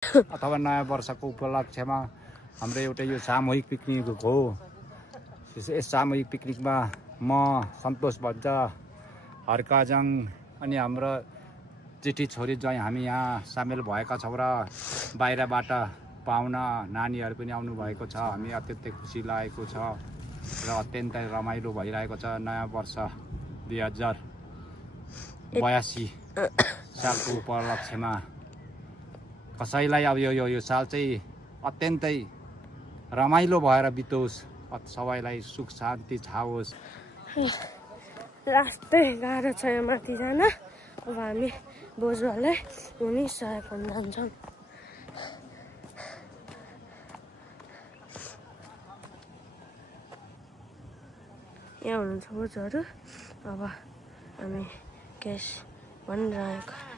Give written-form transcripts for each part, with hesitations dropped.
अथवा नयाँ वर्षको उपलक्ष्यमा हाम्रो एउटा यो सामूहिक पिकनिक हो। यस सामूहिक पिकनिकमा म सन्तोष भन्छ, हर्काजङ अनि हाम्रो जेठी छोरी ज्वाइँ हामी यहाँ सामेल भएका छौँ र बाहिरबाट पाहुना नानीहरू पनि आउनु भएको छ। हामी अत्यन्तै खुसी लागेको छ र अत्यन्तै रमाइलो भइरहेको छ। नयाँ वर्ष 2082 सालको उपलक्ष्यमा कसैलाई अब यो साल चाहिँ अत्यन्तै रमाइलो भएर बितोस्, सबैलाई सुख शान्ति छाओस्। रास्तै गाह्रो छ यो माथि जान। अब हामी बोजूहरूलाई उनी सहयोग हुन जान्छौँ। यहाँ हुनुहुन्छ बोजूहरू। अब हामी केस भनिरहेको।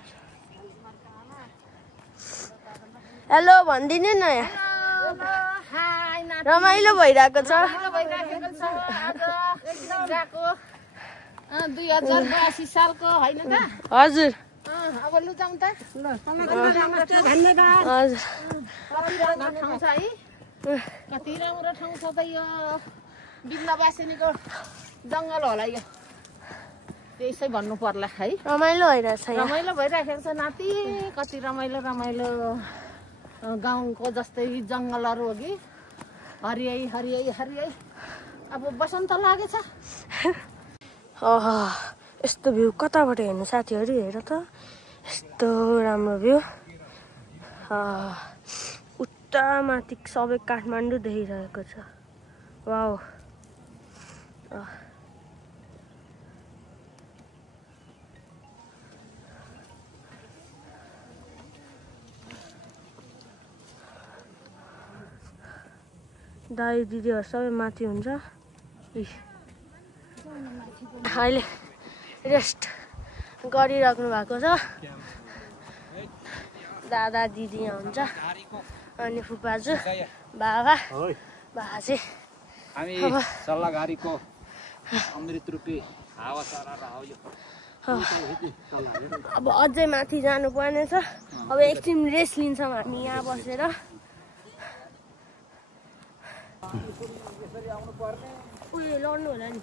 हेलो भनिदिनु न, यहाँ रमाइलो भइरहेको छ। 2082 सालको होइन त? हजुर। अब लु जाउँ त। हजुर। ठाउँ छ है, कति राम्रो ठाउँ छ त यो। बिन्दवासिनीको जङ्गल होला यो, त्यसै भन्नु पर्ला है। रमाइलो भइरहेछ। रमाइलो भइराखेको छ नाति, कति रमाइलो रमाइलो गाउँको जस्तै जङ्गलहरू हो कि। हरियै हरियै हरियै, अब बसन्त लागेछ। यस्तो भ्यू कताबाट हेर्नु साथीहरू, हेर त यस्तो राम्रो भ्यू। उता माथि सबै काठमाडौँ देखिरहेको छ। वाउ। दाइ दिदीहरू सबै माथि हुन्छ। अहिले रेस्ट गरिराख्नु भएको छ। दादा दिदी यहाँ हुन्छ, अनि फुपाजु, बाबा, बाजे। हामी सल्लाहगारीको अमृत रूपी हावा चरा आयो। अब अझै माथि जानुपर्ने छ। अब एकछिन रेस्ट लिन्छौँ हामी यहाँ बसेर। उयो लड्नु होला नि।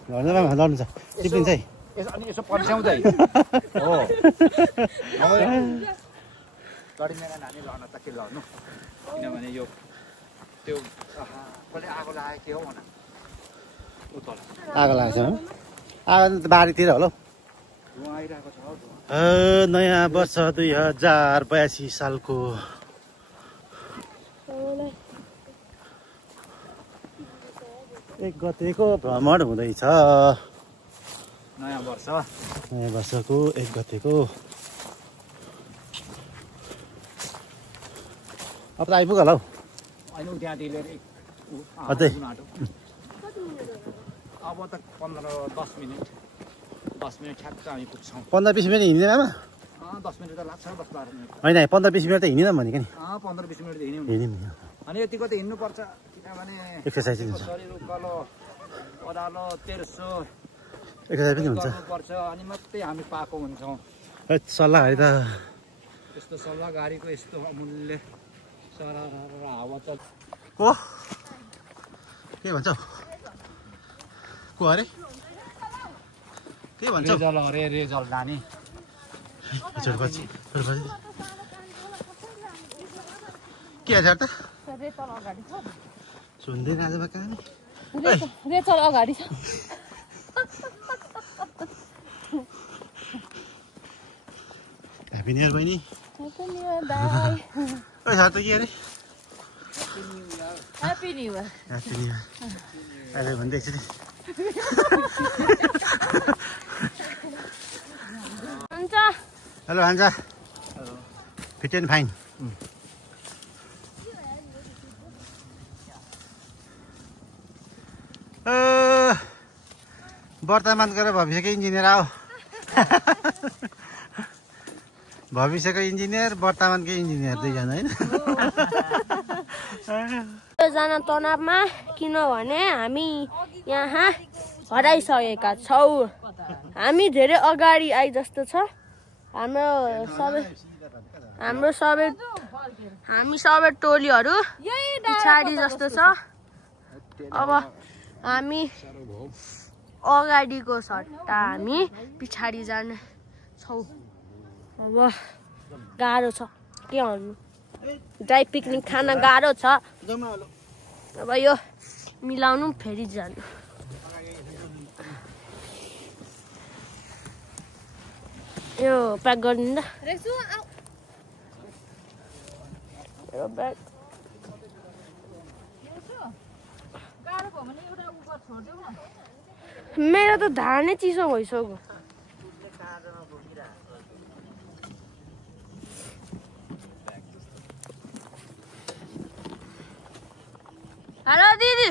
लड्नु छ टिपिन्छ है। अनि यसो पछ्याउँदै हो। गाडी मेरा नानी लड्न त के लड्नु, किनभने यो त्यो कसले आगो लागेको थियो भन। आगो लागेको छ, आगो त बारीतिर होला। आइरहेको छ नयाँ वर्ष 2082 सालको। एक गतेको भ्रमण हुँदैछ। नयाँ वर्ष, नयाँ वर्षको 1 गतेको। अब त आइपुग्यो होला हौ। अनि त्यहाँदेखि लिएर अझै अब त 15-10 मिनट ठ्याक्क हामी पुग्छौँ। 15-20 मिनट हिँड्दैन आमा? 10 मिनट त लाग्छ, 10-12 मिनट। होइन 15-20 मिनट त हिँड्दैन भनेको नि। 15-20 मिनट त हिँड्यौँ हिँड्यौँ। अनि यतिको त हिँड्नुपर्छ, किनभने एक्सर्साइज हुन्छ, शरीर उकालो ओह्रालो तेर्सो एक्सर्साइज पनि हुन्छ। गर्नुपर्छ, अनि मात्रै हामी पाएको हुन्छौँ। सल्लाहगारी त यस्तो सल्लाहगारीको यस्तो अमूल्य चरा र हावा चल। को के भन्छौ? को अरे के भन्छौ? रेजल अरे रेजल नानी। के हजार त रेचल अगाडि छ। सुन्दैन आजमा कहाँ? रेचल अगाडि छ। ह्याप्पी न्यु इयर बहिनी। ह्याप्पी न्यु इयर दाइ। ओइ साथ के अरे? Happy new year. Happy new year. अहिले भन्दैछु नि। हुन्छ। हेलो हान्जा। Fit and fine. वर्तमानको र भविष्यको इन्जिनियर आओ। भविष्यको इन्जिनियर, वर्तमानको इन्जिनियर दुईजना होइन। जना तनावमा, किनभने हामी यहाँ हराइसकेका छौँ। हामी धेरै अगाडि आइ जस्तो छ। हाम्रो सबै हामी सबै टोलीहरू पछाडि जस्तो छ। अब हामी अगाडिको सट्टा हामी पछाडि जाने छौँ। अब गाह्रो छ के भन्नु, ड्राई पिकनिक खान गाह्रो छ। अब यो मिलाउनु फेरि जानु। यो प्याक गरिदिनु ब्याग। मेरो त धानै चिसो भइसक्यो। हेलो दिदी।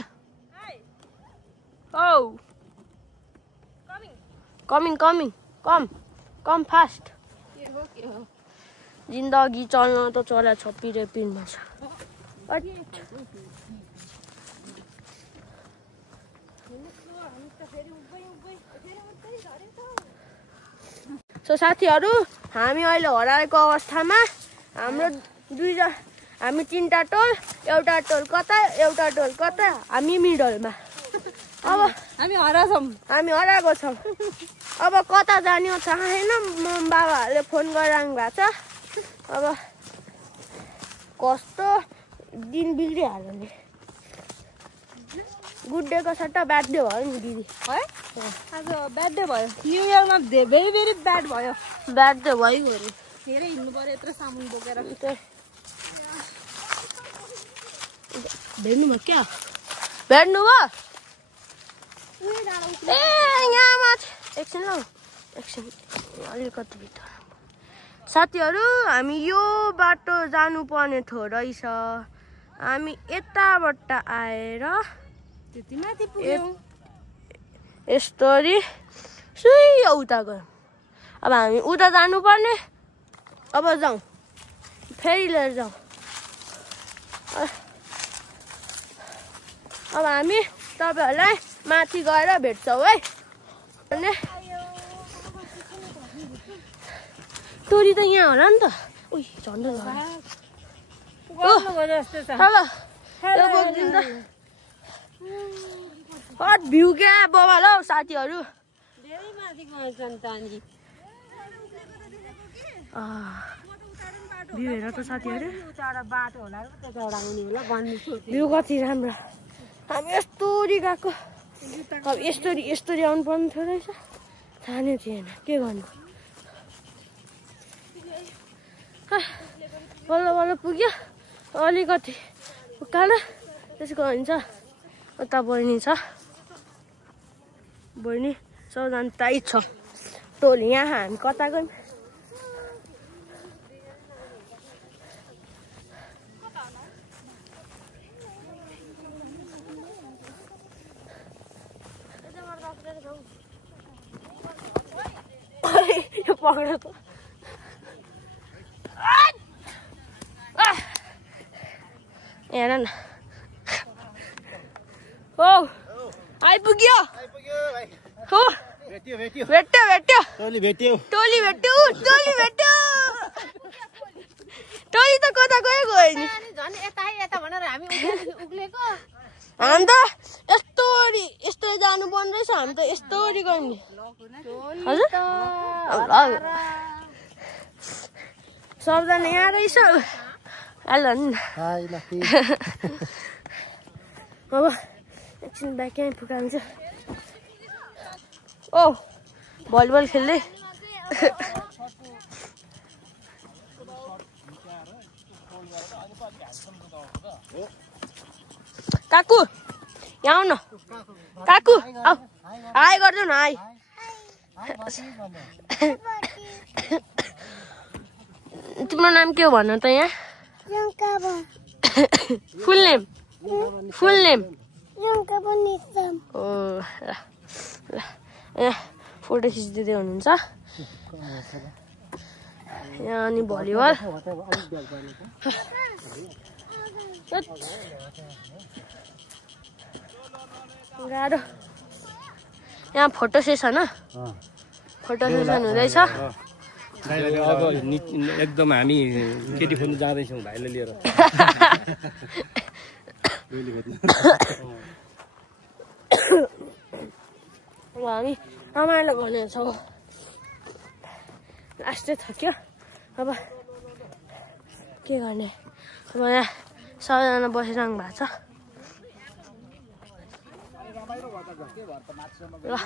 Oh. Coming. Come fast. जिन्दगी चल्न त चला छप्पिरे पिनमा छ। सो साथीहरू, हामी अहिले हराएको अवस्थामा हामी 3टा टोल, एउटा टोल कता, हामी मिडलमा। अब हामी हराएको छौँ। अब कता जाने हो थाहा छैन। बाबाहरूले फोन गरिरहनु भएको छ। अब कस्तो दिन बिग्रिहाल्यो नि। गुड डेको सट्टा ब्याड डे भयो नि दिदी है। आज ब्याड डे भयो। न्यु इयरमा भेरी भेरी ब्याड भयो। ब्याड डे भइगयो नि। धेरै हिँड्नु पर्यो यत्रो सामान बोकेर। भेट्नु भयो क्या? भेट्नु भयो? ए यहाँ माथि एकछिन ल, अलिकति भित्र। साथीहरू, हामी यो बाटो जानुपर्ने थियो रहेछ। हामी यताबाट आएर त्यति माथि पुग्यौँ। यस्तरी सुई उता गयौँ। अब हामी उता जानुपर्ने। अब जाउँ, फेरि लिएर जाउँ। अब हामी तपाईँहरूलाई माथि गएर भेट्छौँ है। अनि टोली त यहाँ होला नि त। उही झन्डै हट भ्यू क्या बबाल हौ साथीहरू। धेरै माथि गएछन् त अनि भ्यू हेर त साथीहरू। बाटो होला र त चढाउने होला भन्ने सोचे। भ्यू कति राम्रो। हामी यस्तोरी गएको। अब यस्तोरी आउनु पर्ने थियो रहेछ। थाहा नै थिएन के गर्नु। बल्ल पुग्यो। अलिकति उकालो त्यसको हुन्छ। उता बहिनी छ। बहिनी सबजना टाइट छ। टोल यहाँ हामी कता गयौँ? यो पक्रेको हेर न। हो आइपुग्यो। हो भेट्यो। टोली भेट्यो। टोली त कता गयो नि। झन् यता भनेर हामी उक्लेको। हामी त यस्तो जानु पर्ने रहेछ। हामी त यस्तोरी गयौँ नि। हजुर सबजना यहाँ रहेछ। हेलो नि। अब एकछिन ब्याग कहीँ पुगाउँछु। ओ भलिबल खेल्दै। काकु यहाँ आउ न। काकु आऊ हाई गर्नु न। हाई तिम्रो नाम के हो भन त यहाँ? फुल नेम ओ यहाँ फोटो खिचिदिँदै हुनुहुन्छ। यहाँ अनि भलिबल गाह्रो। यहाँ फोटो सेसन हुँदैछ। अब एकदम हामी केटी खोज्नु जाँदैछौँ भाइले लिएर हामी रमाइलो भनेछौँ लास्टै थक्यो अब के गर्ने अब यहाँ सबैजना बसिरहनु भएको छ ल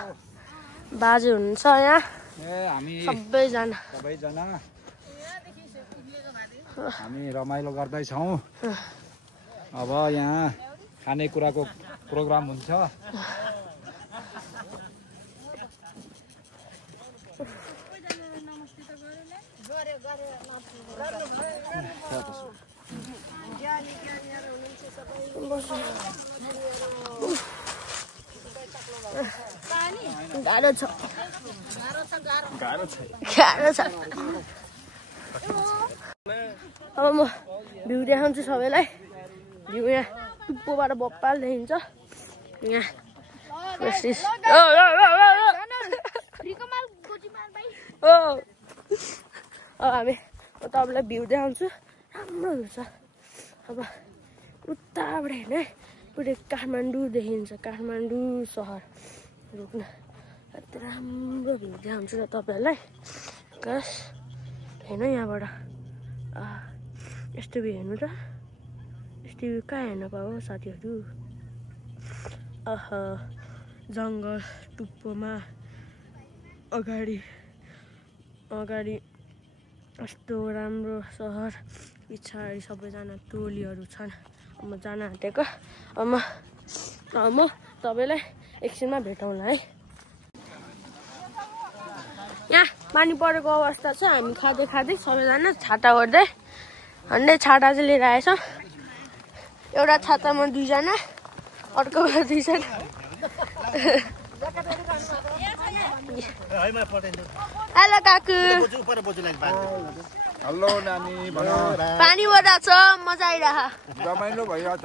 बाजे हुनुहुन्छ यहाँ सबैजना हामी रमाइलो गर्दैछौँ अब यहाँ खानेकुराको प्रोग्राम हुन्छ गाह्रो छ अब म भ्यू देखाउँछु सबैलाई भ्यू यहाँ टुप्पोबाट बप्पाल देखिन्छ यहाँ अब हामी तपाईँलाई भ्यू देखाउँछु राम्रो हुन्छ अब उताबाट हेर्ने पुरै काठमाडौँ देखिन्छ काठमाडौँ सहर रोक्न यति राम्रो भ्यू देखाउँछु र तपाईँहरूलाई आकाश हेर्नु यहाँबाट यस्तो भ्यू हेर्नु त यस्तो भ्यू कहाँ हेर्न पाऊ साथीहरू जङ्गल टुप्पोमा अगाडि यस्तो राम्रो सहर पछाडि सबैजना टोलीहरू छन् म जान आँटेको अब म तपाईँलाई एकछिनमा भेटौँला है यहाँ पानी परेको अवस्था छ हामी खाँदै सबैजना छाता ओर्दै अन्य छाता चाहिँ लिएर आएछौँ एउटा छातामा 2 जना अर्कोमा 2 जना हेलो काकु हेलो नानी भन पानी पर्दा छ मजा आइरह रमाइलो भइरहेछ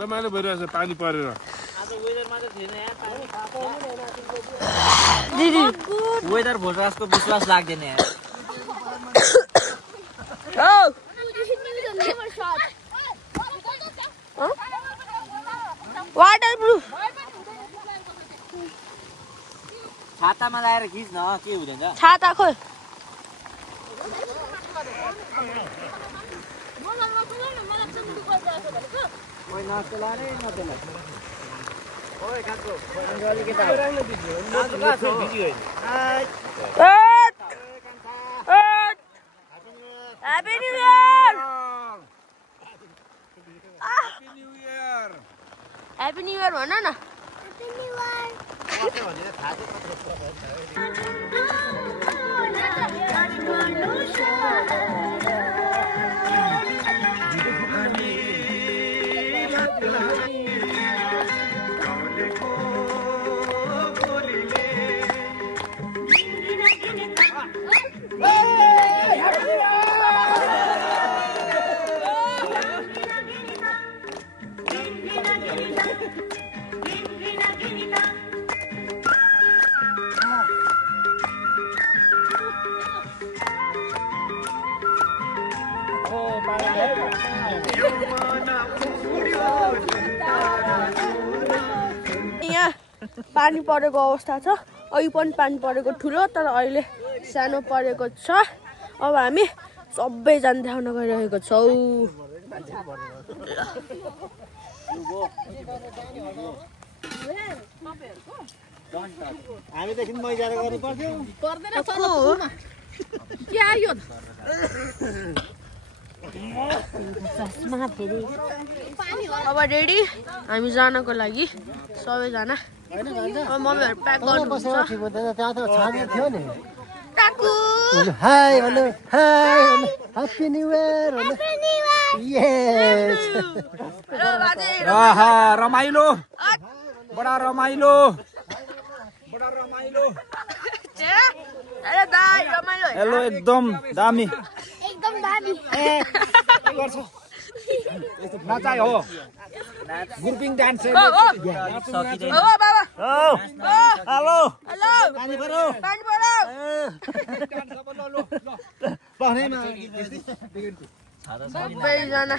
रमाइलो भइरहेछ पानी परेर दिदी वेदर भोजराजको विश्वास लाग्दैन यार वाटरप्रुफ छातामा लगाएर खिच न के हुँदैन छाता खोइ Happy New Year! Happy New Year भन न Happy New यहाँ पानी परेको अवस्था छ अहिले पनि पानी परेको ठुलो तर अहिले सानो परेको छ अब हामी सबैजना देखाउन गइरहेको छौँ हामीदेखि मैजाले गर्नु पर्थ्यो पर्दैन के आयो अब रेडी हामी जानको लागि सबैजना मम्मीहरू प्याक गर्नुहुन्छ काकु हाय भन्नु हाय ह्यापी न्यू इयर यस आहा रमाइलो बडा रमाइलो अरे दाइ रमाइलो हेलो एकदम दामी एकदम दामी नचाइ हो ग्रुपिङ डान्स सकिँदैन हेलो हेलो पानी पऱ्यो पानी पऱ्यो पानीमा सबैजना